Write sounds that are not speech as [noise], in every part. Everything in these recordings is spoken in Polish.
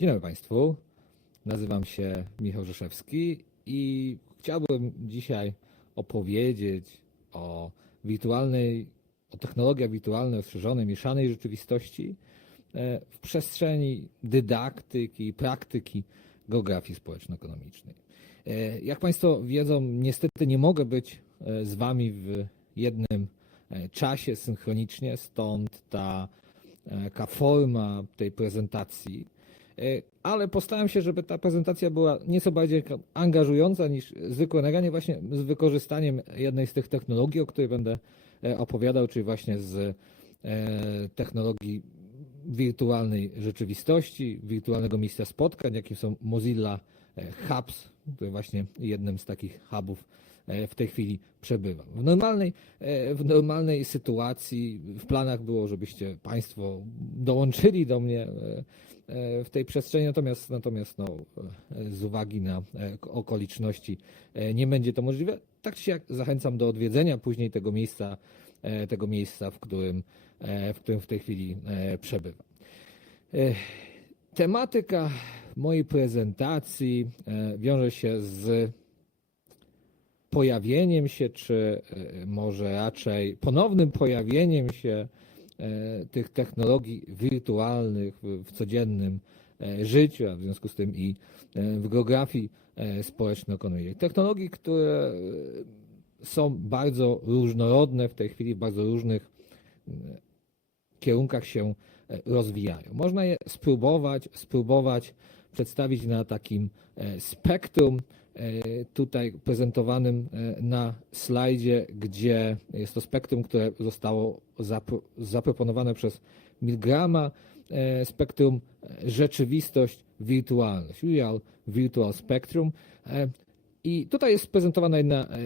Dzień dobry Państwu. Nazywam się Michał Rzeszewski i chciałbym dzisiaj opowiedzieć o wirtualnej, o technologiach wirtualnej, rozszerzonej, mieszanej rzeczywistości e, w przestrzeni dydaktyki i praktyki geografii społeczno-ekonomicznej. E, Jak Państwo wiedzą, niestety nie mogę być e, z Wami w jednym czasie synchronicznie, stąd ta taka forma tej prezentacji. E, Ale postaram się, żeby ta prezentacja była nieco bardziej angażująca niż zwykłe nagranie, właśnie z wykorzystaniem jednej z tych technologii, o której będę e, opowiadał, czyli właśnie z e, technologii wirtualnej rzeczywistości, wirtualnego miejsca spotkań, jakim są Mozilla Hubs, który właśnie jednym z takich hubów w tej chwili przebywam. W normalnej, e, w normalnej sytuacji w planach było, żebyście Państwo dołączyli do mnie e, e, w tej przestrzeni, natomiast, natomiast no, e, z uwagi na e, okoliczności e, nie będzie to możliwe. Tak czy siak zachęcam do odwiedzenia później tego miejsca, e, tego miejsca, w którym, e, w którym w tej chwili e, przebywam. E, Tematyka mojej prezentacji e, wiąże się z pojawieniem się, czy e, może raczej ponownym pojawieniem się e, tych technologii wirtualnych w, codziennym e, życiu, a w związku z tym i w geografii społeczno-ekonomicznej. Technologii, które są bardzo różnorodne w tej chwili, w bardzo różnych kierunkach się rozwijają. Można je spróbować, spróbować przedstawić na takim spektrum, tutaj prezentowanym e, na slajdzie, gdzie jest to spektrum, które zostało zapro, zaproponowane przez Milgrama, e, spektrum e, rzeczywistość wirtualność, Real Virtual Spectrum. I tutaj jest prezentowana jedna e,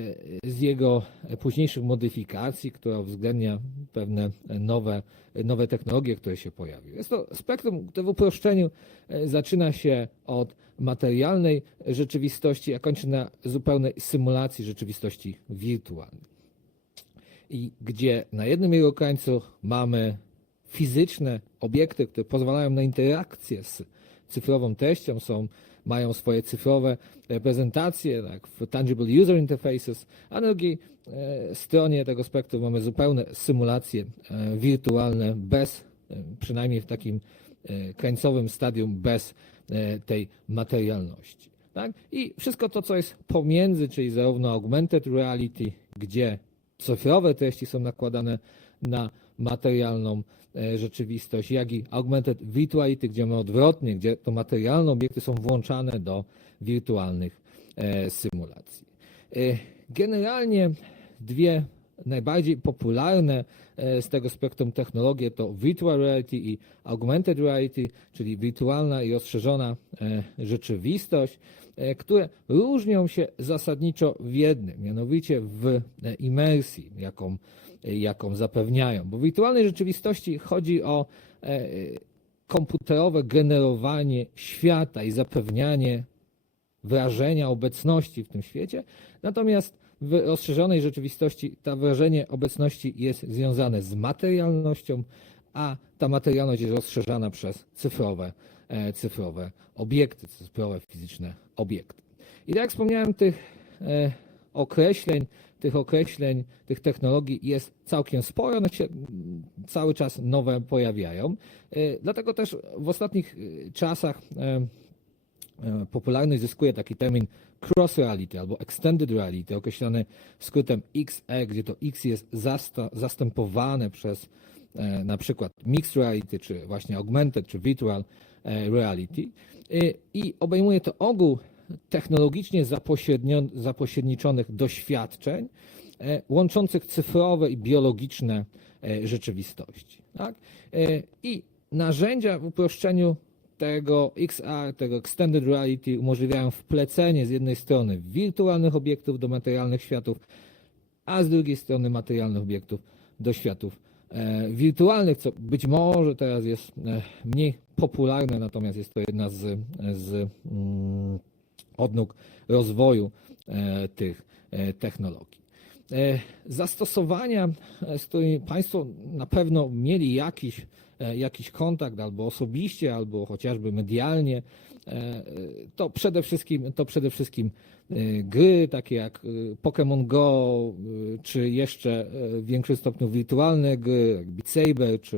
z jego późniejszych modyfikacji, która uwzględnia pewne nowe, nowe technologie, które się pojawiły. Jest to spektrum, które w uproszczeniu e, zaczyna się od materialnej rzeczywistości, a kończy na zupełnej symulacji rzeczywistości wirtualnej. I gdzie na jednym jego krańcu mamy fizyczne obiekty, które pozwalają na interakcję z cyfrową treścią, są, mają swoje cyfrowe reprezentacje, tak, w Tangible User Interfaces, a na drugiej e, stronie tego spektrum mamy zupełne symulacje e, wirtualne, bez, e, przynajmniej w takim e, krańcowym stadium, bez e, tej materialności. Tak? I wszystko to, co jest pomiędzy, czyli zarówno augmented reality, gdzie cyfrowe treści są nakładane na materialną e, rzeczywistość, jak i augmented virtuality, gdzie mamy odwrotnie, gdzie to materialne obiekty są włączane do wirtualnych e, symulacji. E, Generalnie dwie najbardziej popularne e, z tego spektrum technologie to virtual reality i augmented reality, czyli wirtualna i rozszerzona e, rzeczywistość, e, które różnią się zasadniczo w jednym, mianowicie w e, imersji, jaką, e, jaką zapewniają. Bo w wirtualnej rzeczywistości chodzi o e, komputerowe generowanie świata i zapewnianie wrażenia obecności w tym świecie, natomiast w rozszerzonej rzeczywistości to wrażenie obecności jest związane z materialnością, a ta materialność jest rozszerzana przez cyfrowe, e, cyfrowe obiekty, cyfrowe fizyczne obiekty. I tak jak wspomniałem, tych e, określeń, tych określeń, tych technologii jest całkiem sporo, one się mm, cały czas nowe pojawiają. E, Dlatego też w ostatnich e, czasach e, e, popularność zyskuje taki termin cross reality albo extended reality, określany skrótem XE, gdzie to X jest zastępowane przez e, na przykład mixed reality, czy właśnie augmented, czy virtual e, reality E, i obejmuje to ogół technologicznie zapośredniczonych doświadczeń e, łączących cyfrowe i biologiczne e, rzeczywistości. Tak? E, I narzędzia w uproszczeniu tego XR, tego Extended Reality umożliwiają wplecenie z jednej strony wirtualnych obiektów do materialnych światów, a z drugiej strony materialnych obiektów do światów e, wirtualnych, co być może teraz jest e, mniej popularne, natomiast jest to jedna z, z mm, odnóg rozwoju e, tych e, technologii. E, Zastosowania, e, z którymi Państwo na pewno mieli jakiś e, jakiś kontakt albo osobiście, albo chociażby medialnie, e, to przede wszystkim, to przede wszystkim e, gry takie jak e, Pokémon Go, e, czy jeszcze e, w większym stopniu wirtualne gry, jak Beat Saber, czy,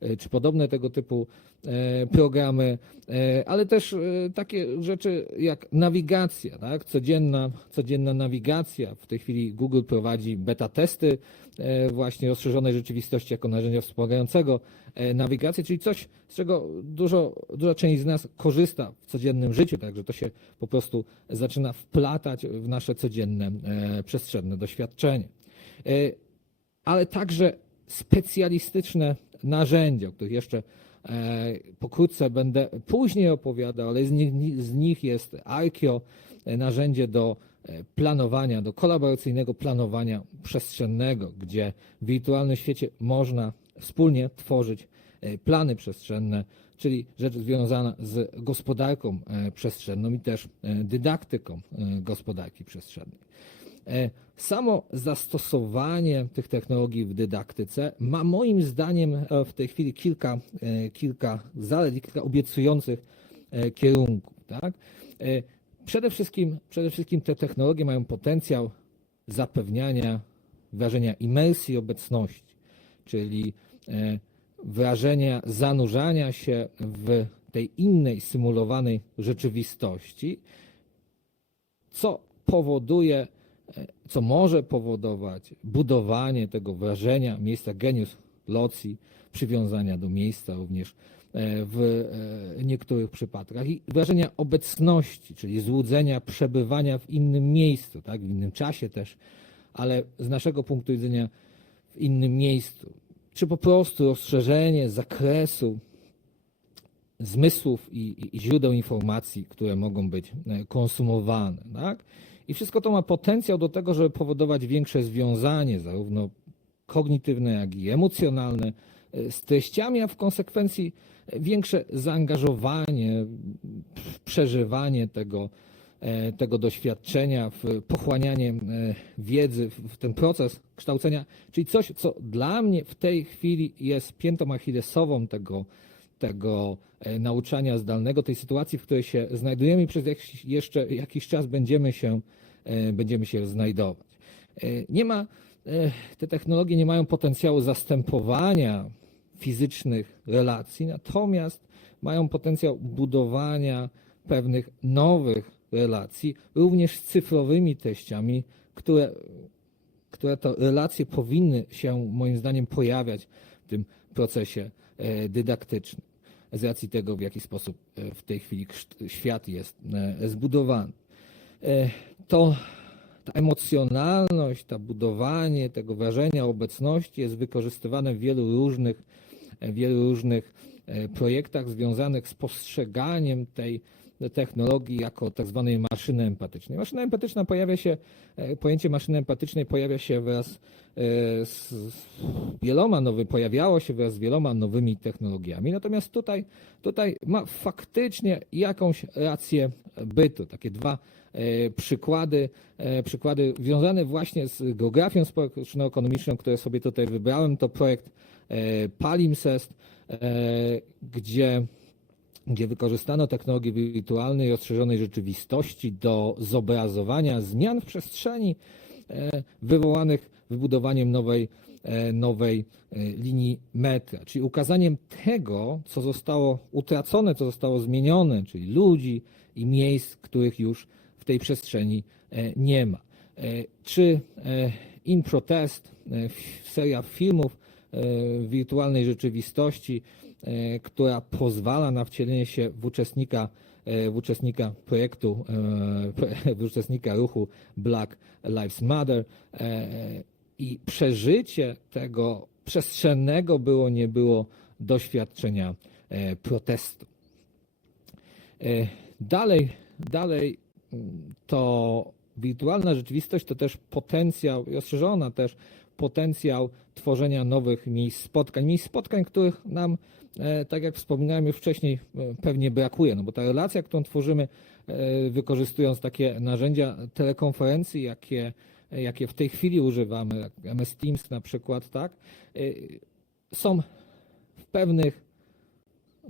e, czy podobne tego typu e, programy, e, ale też e, takie rzeczy jak nawigacja, tak? codzienna, codzienna nawigacja. W tej chwili Google prowadzi beta testy e, właśnie rozszerzonej rzeczywistości jako narzędzia wspomagającego e, nawigację, czyli coś, z czego dużo, duża część z nas korzysta w codziennym życiu, także to się po prostu zaczyna wplatać w nasze codzienne e, przestrzenne doświadczenie. E, ale także specjalistyczne narzędzia, o których jeszcze e, pokrótce będę później opowiadał, ale z nich, z nich jest Arkio, e, narzędzie do e, planowania, do kolaboracyjnego planowania przestrzennego, gdzie w wirtualnym świecie można wspólnie tworzyć e, plany przestrzenne, czyli rzecz związana z gospodarką e, przestrzenną i też e, dydaktyką e, gospodarki przestrzennej. E, Samo zastosowanie tych technologii w dydaktyce ma moim zdaniem e, w tej chwili kilka, e, kilka zalet i kilka obiecujących e, kierunków. Tak? Przede wszystkim, przede wszystkim te technologie mają potencjał zapewniania wrażenia imersji obecności, czyli e, wrażenia zanurzania się w tej innej symulowanej rzeczywistości, co powoduje, e, co może powodować budowanie tego wrażenia miejsca genius loci, przywiązania do miejsca również w e, niektórych przypadkach i wrażenia obecności, czyli złudzenia przebywania w innym miejscu, tak, w innym czasie też, ale z naszego punktu widzenia w innym miejscu, czy po prostu rozszerzenie zakresu zmysłów i, i, źródeł informacji, które mogą być e, konsumowane. Tak? I wszystko to ma potencjał do tego, żeby powodować większe związanie, zarówno kognitywne, jak i emocjonalne, e, z treściami, a w konsekwencji e, większe zaangażowanie, przeżywanie tego, e, tego doświadczenia, w pochłanianie e, wiedzy, w ten proces kształcenia, czyli coś, co dla mnie w tej chwili jest piętą achillesową tego, tego e, nauczania zdalnego, tej sytuacji, w której się znajdujemy i przez jeszcze jakiś czas będziemy się, będziemy się znajdować. Nie ma, te technologie nie mają potencjału zastępowania fizycznych relacji, natomiast mają potencjał budowania pewnych nowych relacji, również z cyfrowymi treściami, które, które to relacje powinny się moim zdaniem pojawiać w tym procesie e, dydaktycznym, z racji tego, w jaki sposób e, w tej chwili świat jest e, zbudowany. To ta emocjonalność, to budowanie tego wrażenia obecności jest wykorzystywane w wielu różnych, wielu różnych e, projektach związanych z postrzeganiem tej technologii jako tak zwanej maszyny empatycznej. Maszyna empatyczna pojawia się, e, pojęcie maszyny empatycznej pojawia się wraz e, z wieloma nowy, pojawiało się wraz z wieloma nowymi technologiami. Natomiast tutaj, tutaj ma faktycznie jakąś rację bytu. Takie dwa e, przykłady, przykłady związane właśnie z geografią społeczno-ekonomiczną, które sobie tutaj wybrałem. To projekt Palimpsest, gdzie gdzie wykorzystano technologię wirtualnej i rozszerzonej rzeczywistości do zobrazowania zmian w przestrzeni e, wywołanych wybudowaniem nowej, e, nowej e, linii metra, czyli ukazaniem tego, co zostało utracone, co zostało zmienione, czyli ludzi i miejsc, których już w tej przestrzeni nie ma. Czy In Protest, seria filmów wirtualnej rzeczywistości, która pozwala na wcielenie się w uczestnika, e, w uczestnika projektu, e, [laughs] w uczestnika ruchu Black Lives Matter e, i przeżycie tego przestrzennego było, nie było doświadczenia e, protestu. E, Dalej, dalej mm, to wirtualna rzeczywistość to też potencjał, rozszerzona też potencjał tworzenia nowych miejsc spotkań, miejsc spotkań, których nam, e, tak jak wspominałem już wcześniej, e, pewnie brakuje, no bo ta relacja, którą tworzymy, e, wykorzystując takie narzędzia telekonferencji, jakie, jakie w tej chwili używamy, jak MS Teams na przykład, tak, są w pewnych,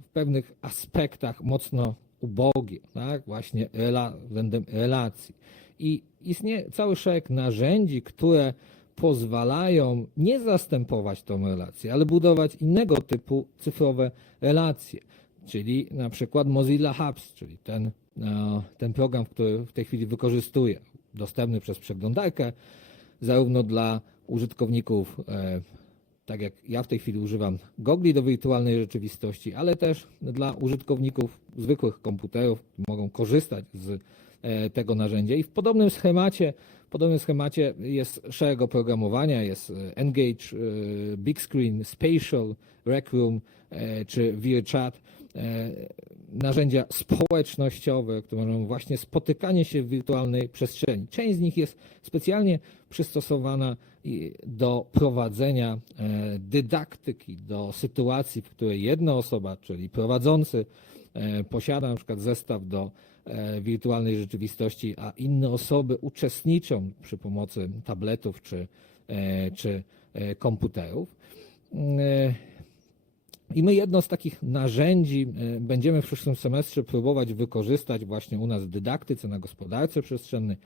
w pewnych aspektach mocno ubogie, tak? właśnie rela, względem relacji. I istnieje cały szereg narzędzi, które pozwalają nie zastępować tą relację, ale budować innego typu cyfrowe relacje, czyli na przykład Mozilla Hubs, czyli ten, e, ten program, który w tej chwili wykorzystuję, dostępny przez przeglądarkę, zarówno dla użytkowników, e, tak jak ja w tej chwili używam gogli do wirtualnej rzeczywistości, ale też dla użytkowników zwykłych komputerów mogą korzystać z tego narzędzia. I w podobnym schemacie, w podobnym schemacie jest szereg oprogramowania, jest e, Engage, e, Big Screen, Spatial, Rec Room e, czy VirChat. E, narzędzia społecznościowe, które mają właśnie spotykanie się w wirtualnej przestrzeni. Część z nich jest specjalnie przystosowana do prowadzenia e, dydaktyki, do sytuacji, w której jedna osoba, czyli prowadzący, e, posiada na przykład zestaw do wirtualnej rzeczywistości, a inne osoby uczestniczą przy pomocy tabletów czy, czy komputerów. I my jedno z takich narzędzi e, będziemy w przyszłym semestrze próbować wykorzystać właśnie u nas w dydaktyce, na gospodarce przestrzennej,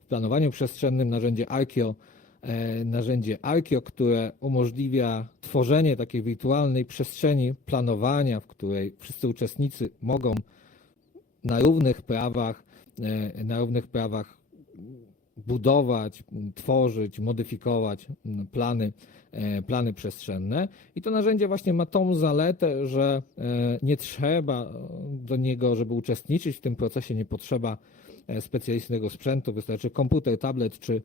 w planowaniu przestrzennym narzędzie Arkio, e, narzędzie Arkio, które umożliwia tworzenie takiej wirtualnej przestrzeni planowania, w której wszyscy uczestnicy mogą na równych prawach, e, na równych prawach budować, tworzyć, modyfikować plany, e, plany przestrzenne. I to narzędzie właśnie ma tą zaletę, że e, nie trzeba do niego, żeby uczestniczyć w tym procesie, nie potrzeba e, specjalistycznego sprzętu, wystarczy komputer, tablet czy,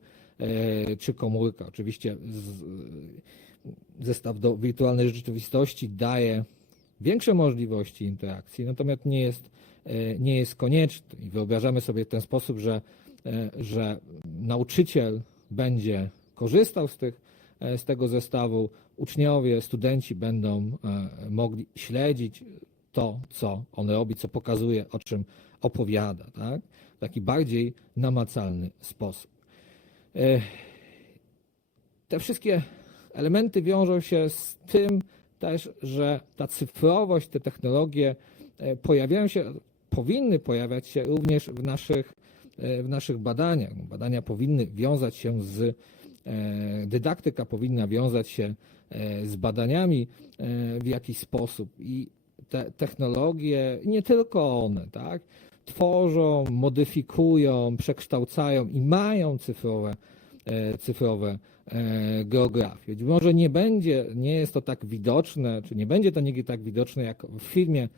czy komórka. Oczywiście zestaw do wirtualnej rzeczywistości daje większe możliwości interakcji, natomiast nie jest, nie jest konieczny. I wyobrażamy sobie w ten sposób, że, że nauczyciel będzie korzystał z, tych, e, z tego zestawu, uczniowie, studenci będą e, mogli śledzić to, co on robi, co pokazuje, o czym opowiada, tak? w taki bardziej namacalny sposób. E, Te wszystkie elementy wiążą się z tym też, że ta cyfrowość, te technologie e, pojawiają się, powinny pojawiać się również w naszych, e, w naszych badaniach. Badania powinny wiązać się z, e, dydaktyka powinna wiązać się e, z badaniami e, w jakiś sposób i te technologie, nie tylko one, tak, tworzą, modyfikują, przekształcają i mają cyfrowe, cyfrowe geografie. Być może nie będzie, nie jest to tak widoczne, czy nie będzie to nigdy tak widoczne jak w filmie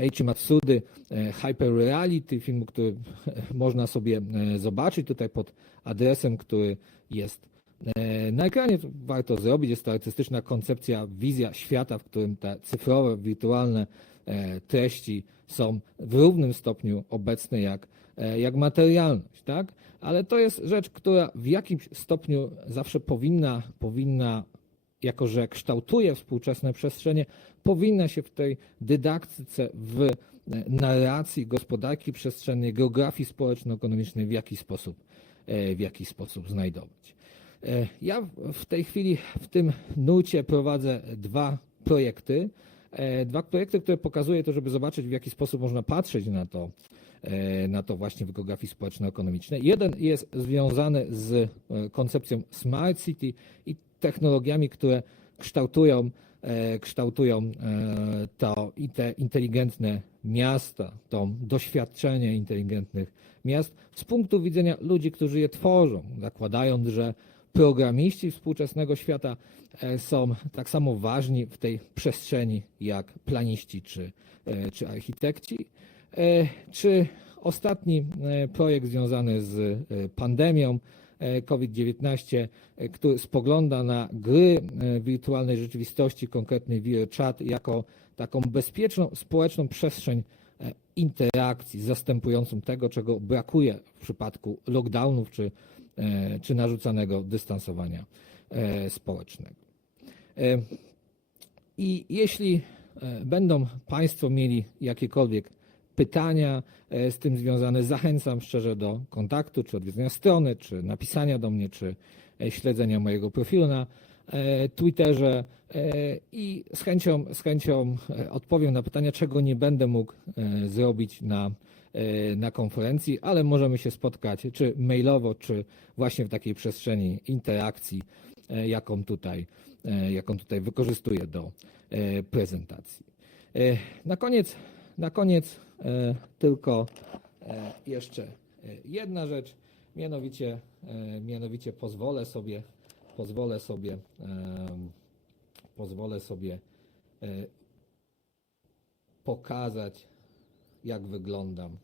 Eiichi Matsudy e, Hyper Reality, filmu, który [laughs] można sobie e, zobaczyć tutaj pod adresem, który jest e, na ekranie. To Warto zrobić. Jest to artystyczna koncepcja, wizja świata, w którym te cyfrowe, wirtualne treści są w równym stopniu obecne jak, jak materialność, tak? Ale to jest rzecz, która w jakimś stopniu zawsze powinna, powinna jako że kształtuje współczesne przestrzenie, powinna się w tej dydaktyce, w e, narracji gospodarki przestrzennej, geografii społeczno-ekonomicznej w jakiś sposób, e, w sposób znajdować. E, Ja w- tej chwili w tym nurcie prowadzę dwa projekty. Dwa projekty, które pokazuję to, żeby zobaczyć, w jaki sposób można patrzeć na to, na to właśnie w geografii społeczno-ekonomicznej. Jeden jest związany z koncepcją Smart City i technologiami, które kształtują, e, kształtują e, to i te inteligentne miasta, to doświadczenie inteligentnych miast z punktu widzenia ludzi, którzy je tworzą, zakładając, że programiści współczesnego świata e, są tak samo ważni w tej przestrzeni jak planiści czy, czy architekci. Czy ostatni projekt związany z pandemią COVID-19, e, który spogląda na gry e, wirtualnej rzeczywistości, konkretnie VRChat, jako taką bezpieczną społeczną przestrzeń e, interakcji zastępującą tego, czego brakuje w przypadku lockdownów czy, czy narzucanego dystansowania społecznego. I jeśli będą Państwo mieli jakiekolwiek pytania e, z tym związane, zachęcam szczerze do kontaktu, czy odwiedzenia strony, czy napisania do mnie, czy e, śledzenia mojego profilu na, e, Twitterze i z chęcią, z chęcią odpowiem na pytania, czego nie będę mógł zrobić na, na konferencji, ale możemy się spotkać czy mailowo, czy właśnie w takiej przestrzeni interakcji, jaką tutaj, jaką tutaj wykorzystuję do prezentacji. Na koniec, na koniec tylko e, jeszcze e, jedna rzecz, mianowicie, e, mianowicie pozwolę sobie, pozwolę sobie, pozwolę sobie e, pokazać, jak wyglądam.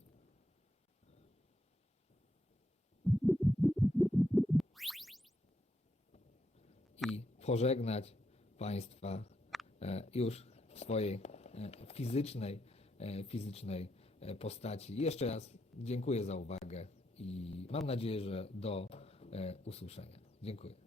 I pożegnać Państwa e, już w swojej e, fizycznej, e, fizycznej e, postaci. Jeszcze raz dziękuję za uwagę i mam nadzieję, że do e, usłyszenia. Dziękuję.